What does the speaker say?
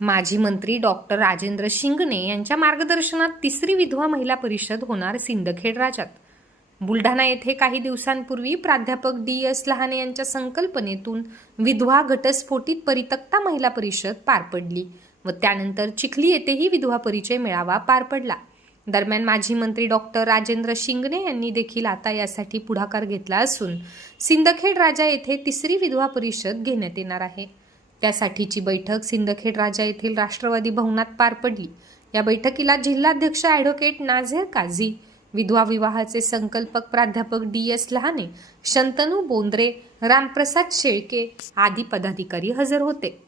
माजी मंत्री डॉक्टर राजेंद्र शिंगणे यांच्या मार्गदर्शनात तिसरी विधवा महिला परिषद होणार सिंदखेड राज्यात. बुलढाणा येथे काही दिवसांपूर्वी प्राध्यापक डी एस लहाने यांच्या संकल्पनेतून विधवा घटस्फोटीत परितक्ता महिला परिषद पार पडली व त्यानंतर चिखली येथेही विधवा परिचय मेळावा पार पडला. दरम्यान माजी मंत्री डॉक्टर राजेंद्र शिंगणे यांनी देखील आता यासाठी पुढाकार घेतला असून सिंदखेड राजा येथे तिसरी विधवा परिषद घेण्यात येणार आहे. त्यासाठीची बैठक सिंदखेड राजा येथील राष्ट्रवादी भवनात पार पडली. या बैठकीला जिल्हाध्यक्ष ॲडव्होकेट नाझेर काझी विधवा विवाहाचे संकल्पक प्राध्यापक डी एस लहाने शंतनू बोंद्रे रामप्रसाद शेळके आदी पदाधिकारी हजर होते.